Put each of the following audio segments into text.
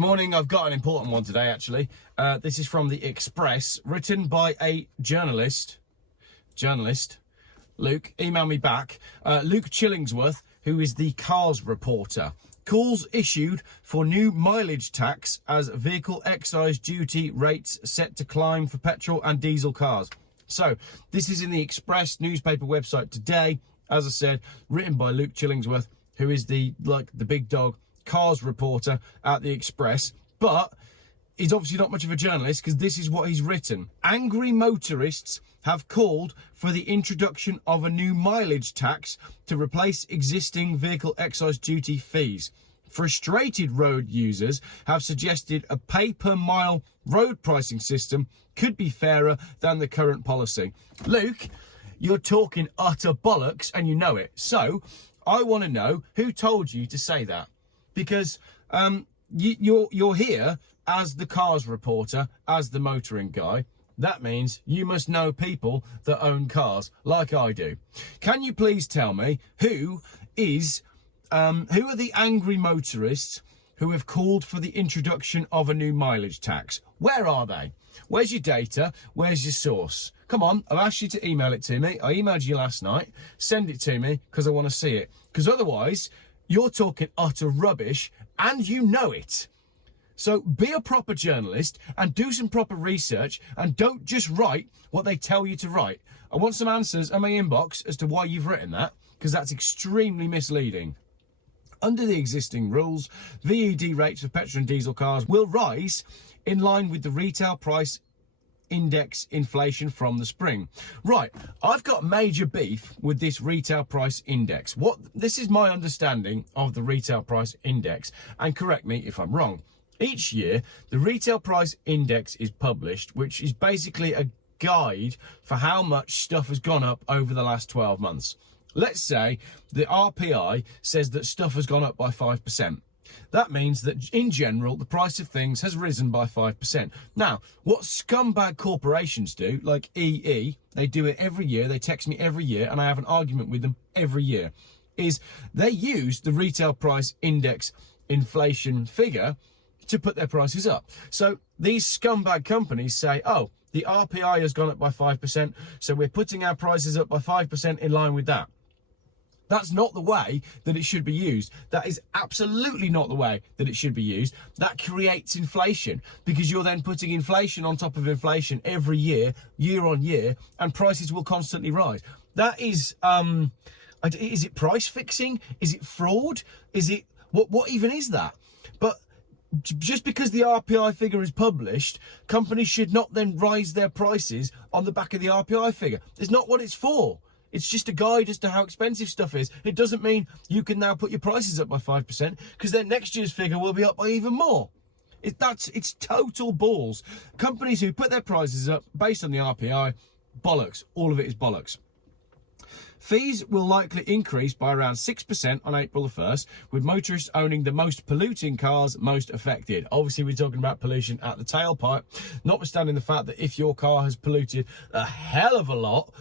Good morning. I've got an important one today, actually. This is from the Express, written by a journalist, Luke. Email me back. Luke Chillingsworth, who is the cars reporter. Calls issued for new mileage tax as vehicle excise duty rates set to climb for petrol and diesel cars. So this is in the Express newspaper website today. As I said, written by Luke Chillingsworth, who is the big dog cars reporter at the Express, but he's obviously not much of a journalist because this is what he's written. Angry motorists have called for the introduction of a new mileage tax to replace existing vehicle excise duty fees. Frustrated road users have suggested a pay-per-mile road pricing system could be fairer than the current policy. Luke, you're talking utter bollocks and you know it. So I want to know who told you to say that. Because you're here as the cars reporter, as the motoring guy. That means you must know people that own cars, like I do. Can you please tell me who are the angry motorists who have called for the introduction of a new mileage tax? Where are they? Where's your data? Where's your source? Come on, I've asked you to email it to me. I emailed you last night. Send it to me because I want to see it. Because otherwise, you're talking utter rubbish and you know it. So be a proper journalist and do some proper research and don't just write what they tell you to write. I want some answers in my inbox as to why you've written that, because that's extremely misleading. Under the existing rules, VED rates for petrol and diesel cars will rise in line with the retail price index inflation from the spring. Right, I've got major beef with this retail price index. This is my understanding of the retail price index, and correct me if I'm wrong. Each year, the retail price index is published, which is basically a guide for how much stuff has gone up over the last 12 months. Let's say the RPI says that stuff has gone up by 5%. That means that in general, the price of things has risen by 5%. Now, what scumbag corporations do, like EE, they do it every year, they text me every year, and I have an argument with them every year, is they use the retail price index inflation figure to put their prices up. So these scumbag companies say, oh, the RPI has gone up by 5%, so we're putting our prices up by 5% in line with that. That's not the way that it should be used. That is absolutely not the way that it should be used. That creates inflation because you're then putting inflation on top of inflation every year, year on year, and prices will constantly rise. That is it price fixing? Is it fraud? Is it, what even is that? But just because the RPI figure is published, companies should not then rise their prices on the back of the RPI figure. It's not what it's for. It's just a guide as to how expensive stuff is. It doesn't mean you can now put your prices up by 5% because then next year's figure will be up by even more. It's total balls. Companies who put their prices up based on the RPI, bollocks. All of it is bollocks. Fees will likely increase by around 6% on April the 1st, with motorists owning the most polluting cars most affected. Obviously, we're talking about pollution at the tailpipe, notwithstanding the fact that if your car has polluted a hell of a lot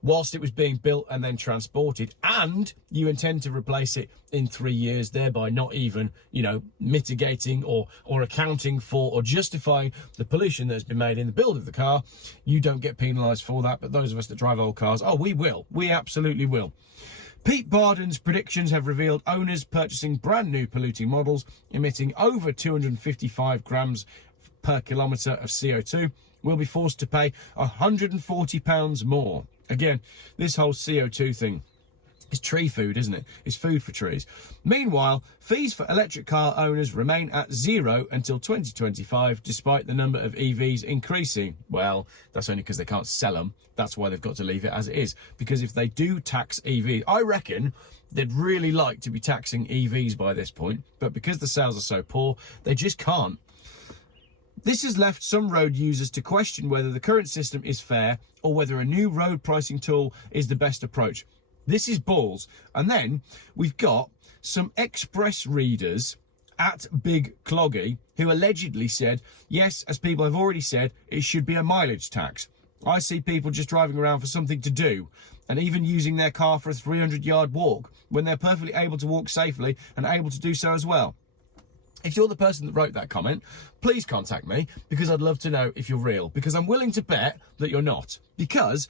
whilst it was being built and then transported, and you intend to replace it in 3 years, thereby not even, mitigating or accounting for or justifying the pollution that has been made in the build of the car, you don't get penalised for that. But those of us that drive old cars, oh, we will. We absolutely will. Pete Barden's predictions have revealed owners purchasing brand new polluting models emitting over 255 grams per kilometre of CO2 will be forced to pay £140 more. Again, this whole CO2 thing is tree food, isn't it? It's food for trees. Meanwhile, fees for electric car owners remain at zero until 2025, despite the number of EVs increasing. Well, that's only because they can't sell them. That's why they've got to leave it as it is. Because if they do tax EVs, I reckon they'd really like to be taxing EVs by this point. But because the sales are so poor, they just can't. This has left some road users to question whether the current system is fair or whether a new road pricing tool is the best approach. This is balls. And then we've got some Express readers at Big Cloggy who allegedly said, yes, as people have already said, it should be a mileage tax. I see people just driving around for something to do and even using their car for a 300-yard walk when they're perfectly able to walk safely and able to do so as well. If you're the person that wrote that comment, please contact me, because I'd love to know if you're real, because I'm willing to bet that you're not, because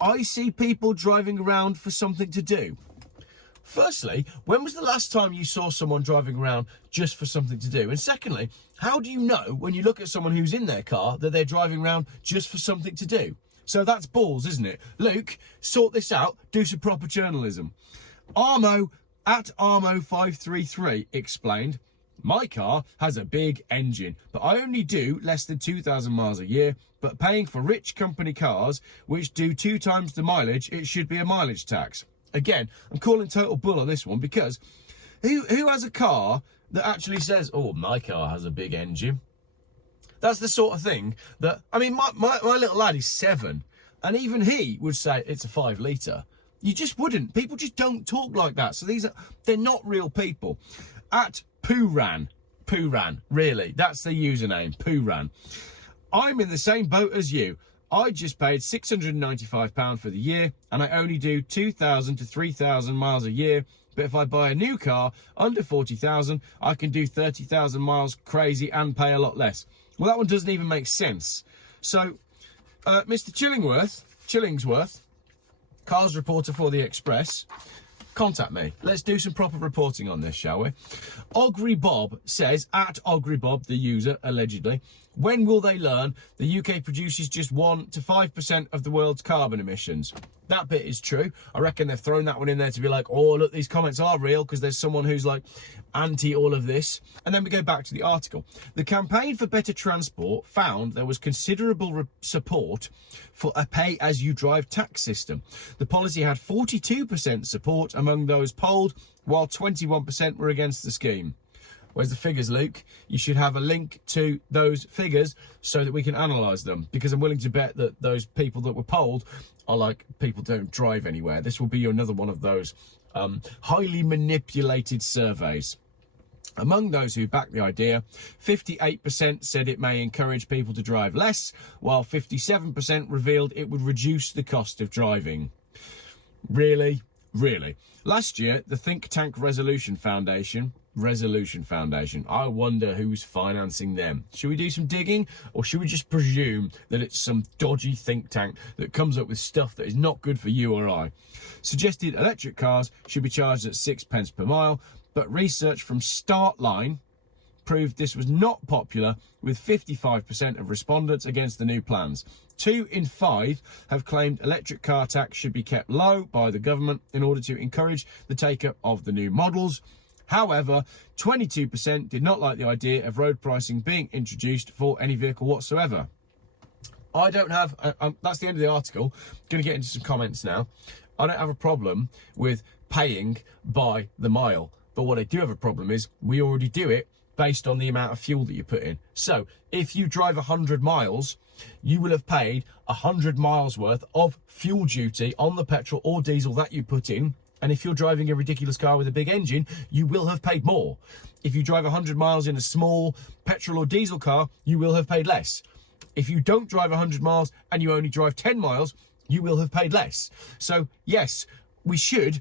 I see people driving around for something to do. Firstly, when was the last time you saw someone driving around just for something to do? And secondly, how do you know when you look at someone who's in their car that they're driving around just for something to do? So that's balls, isn't it? Luke, sort this out, do some proper journalism. Armo at Armo533 explained, my car has a big engine, but I only do less than 2,000 miles a year, but paying for rich company cars, which do 2 times the mileage, it should be a mileage tax. Again, I'm calling total bull on this one, because who has a car that actually says, oh, my car has a big engine? That's the sort of thing that, I mean, my little lad is 7, and even he would say it's a 5 litre. You just wouldn't. People just don't talk like that. So they're not real people. At Pooran, really, that's the username, Pooran. I'm in the same boat as you. I just paid £695 for the year, and I only do 2,000 to 3,000 miles a year. But if I buy a new car under 40,000, I can do 30,000 miles crazy and pay a lot less. Well, that one doesn't even make sense. So, Mr. Chillingsworth, cars reporter for the Express, contact me. Let's do some proper reporting on this, shall we? Ogry Bob says, at Ogry Bob, the user, allegedly, when will they learn the UK produces just 1 to 5% of the world's carbon emissions? That bit is true. I reckon they've thrown that one in there to be like, oh, look, these comments are real, because there's someone who's like anti all of this. And then we go back to the article. The campaign for better transport found there was considerable support for a pay-as-you-drive tax system. The policy had 42% support among those polled, while 21% were against the scheme. Where's the figures, Luke? You should have a link to those figures so that we can analyse them, because I'm willing to bet that those people that were polled are like people don't drive anywhere. This will be another one of those highly manipulated surveys. Among those who backed the idea, 58% said it may encourage people to drive less, while 57% revealed it would reduce the cost of driving. Really? Really? Last year, the think tank Resolution Foundation, I wonder who's financing them. Should we do some digging, or should we just presume that it's some dodgy think tank that comes up with stuff that is not good for you or I? Suggested electric cars should be charged at 6p per mile, but research from Startline proved this was not popular, with 55% of respondents against the new plans. 2 in 5 have claimed electric car tax should be kept low by the government in order to encourage the take-up of the new models. However, 22% did not like the idea of road pricing being introduced for any vehicle whatsoever. I don't have, that's the end of the article. Going to get into some comments now. I don't have a problem with paying by the mile. But what I do have a problem is we already do it based on the amount of fuel that you put in. So if you drive 100 miles, you will have paid 100 miles worth of fuel duty on the petrol or diesel that you put in. And if you're driving a ridiculous car with a big engine, you will have paid more. If you drive 100 miles in a small petrol or diesel car, you will have paid less. If you don't drive 100 miles and you only drive 10 miles, you will have paid less. So yes, we should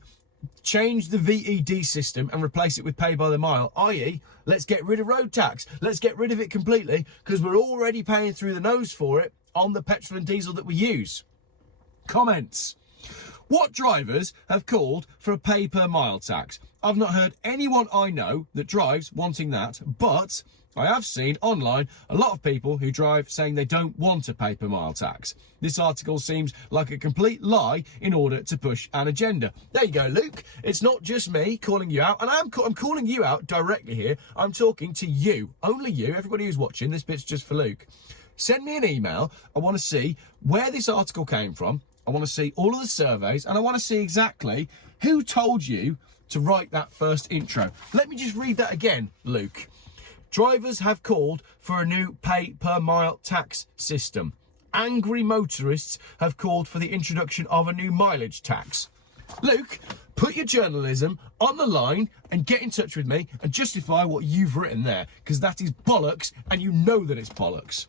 change the VED system and replace it with pay by the mile, i.e. let's get rid of road tax. Let's get rid of it completely, because we're already paying through the nose for it on the petrol and diesel that we use. Comments. What drivers have called for a pay per mile tax? I've not heard anyone I know that drives wanting that, but I have seen online a lot of people who drive saying they don't want a pay per mile tax. This article seems like a complete lie in order to push an agenda. There you go, Luke. It's not just me calling you out, and I'm calling you out directly here. I'm talking to you, only you, everybody who's watching. This bit's just for Luke. Send me an email. I want to see where this article came from. I want to see all of the surveys, and I want to see exactly who told you to write that first intro. Let me just read that again, Luke. Drivers have called for a new pay per mile tax system. Angry motorists have called for the introduction of a new mileage tax. Luke, put your journalism on the line and get in touch with me and justify what you've written there, because that is bollocks, and you know that it's bollocks.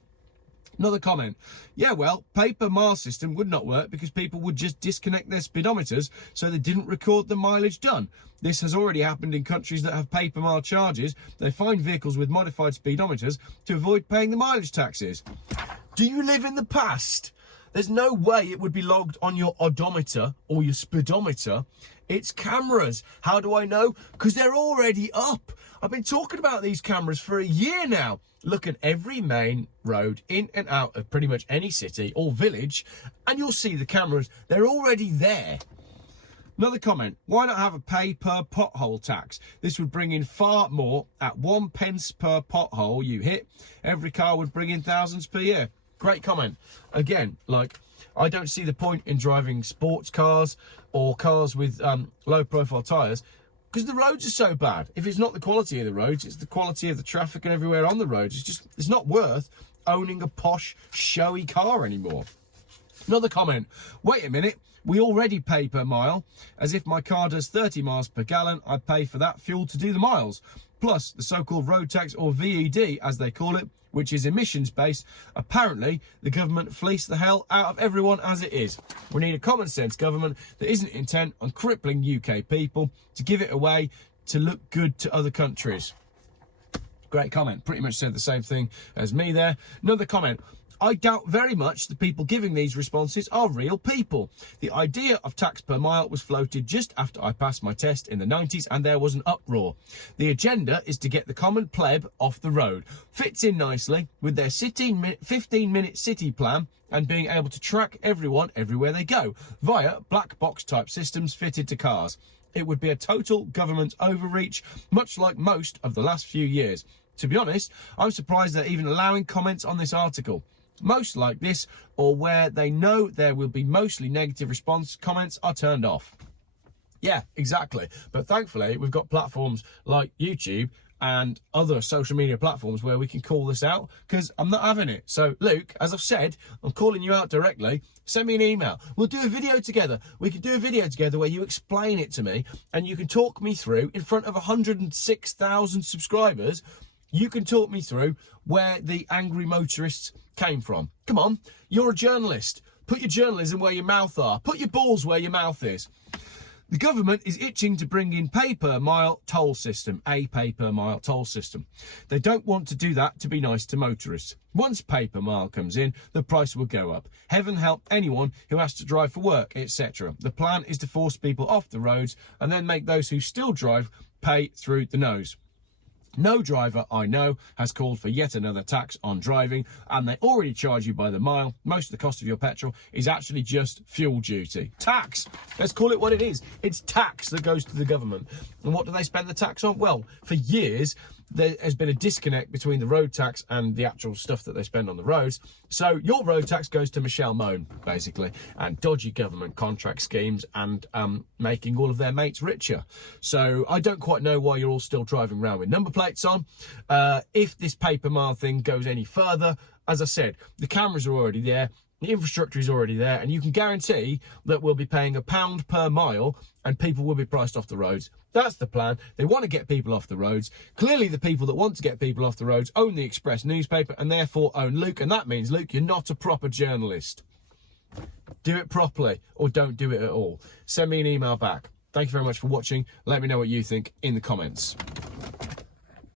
Another comment. Yeah, well, pay per mile system would not work because people would just disconnect their speedometers so they didn't record the mileage done. This has already happened in countries that have pay per mile charges. They fine vehicles with modified speedometers to avoid paying the mileage taxes. Do you live in the past? There's no way it would be logged on your odometer or your speedometer. It's cameras. How do I know? Because they're already up. I've been talking about these cameras for a year now. Look at every main road in and out of pretty much any city or village, and you'll see the cameras. They're already there. Another comment. Why not have a pay per pothole tax? This would bring in far more. At 1 pence per pothole you hit, every car would bring in thousands per year. Great comment. Again, like, I don't see the point in driving sports cars or cars with low profile tyres because the roads are so bad. If it's not the quality of the roads, it's the quality of the traffic and everywhere on the roads. It's not worth owning a posh, showy car anymore. Another comment. Wait a minute. We already pay per mile. As if my car does 30 miles per gallon, I pay for that fuel to do the miles. Plus, the so-called road tax, or VED, as they call it, which is emissions-based. Apparently, the government fleeced the hell out of everyone as it is. We need a common-sense government that isn't intent on crippling UK people to give it away to look good to other countries. Great comment. Pretty much said the same thing as me there. Another comment. I doubt very much the people giving these responses are real people. The idea of tax per mile was floated just after I passed my test in the 90s and there was an uproar. The agenda is to get the common pleb off the road. Fits in nicely with their 15-minute city plan and being able to track everyone everywhere they go via black box type systems fitted to cars. It would be a total government overreach, much like most of the last few years. To be honest, I'm surprised they're even allowing comments on this article. Most like this, or where they know there will be mostly negative response, comments are turned off. Yeah, exactly. But thankfully, we've got platforms like YouTube and other social media platforms where we can call this out, because I'm not having it. So, Luke, as I've said, I'm calling you out directly. Send me an email. We'll do a video together. We can do a video together where you explain it to me and you can talk me through in front of 106,000 subscribers. You can talk me through where the angry motorists came from. Come on, you're a journalist. Put your journalism where your mouth are. Put your balls where your mouth is. The government is itching to bring in pay per mile toll system, a pay per mile toll system. They don't want to do that to be nice to motorists. Once pay per mile comes in, the price will go up. Heaven help anyone who has to drive for work, etc. The plan is to force people off the roads and then make those who still drive pay through the nose. No driver I know has called for yet another tax on driving, and they already charge you by the mile. Most of the cost of your petrol is actually just fuel duty. Tax! Let's call it what it is. It's tax that goes to the government. And what do they spend the tax on? Well, for years, there has been a disconnect between the road tax and the actual stuff that they spend on the roads. So your road tax goes to Michelle Mone, basically, and dodgy government contract schemes and making all of their mates richer. So I don't quite know why you're all still driving around with number plates on. If this pay per mile thing goes any further, as I said, the cameras are already there. The infrastructure is already there, and you can guarantee that we'll be paying £1 per mile and people will be priced off the roads. That's the plan. They want to get people off the roads. Clearly, the people that want to get people off the roads own the Express newspaper and therefore own Luke. And that means, Luke, you're not a proper journalist. Do it properly or don't do it at all. Send me an email back. Thank you very much for watching. Let me know what you think in the comments.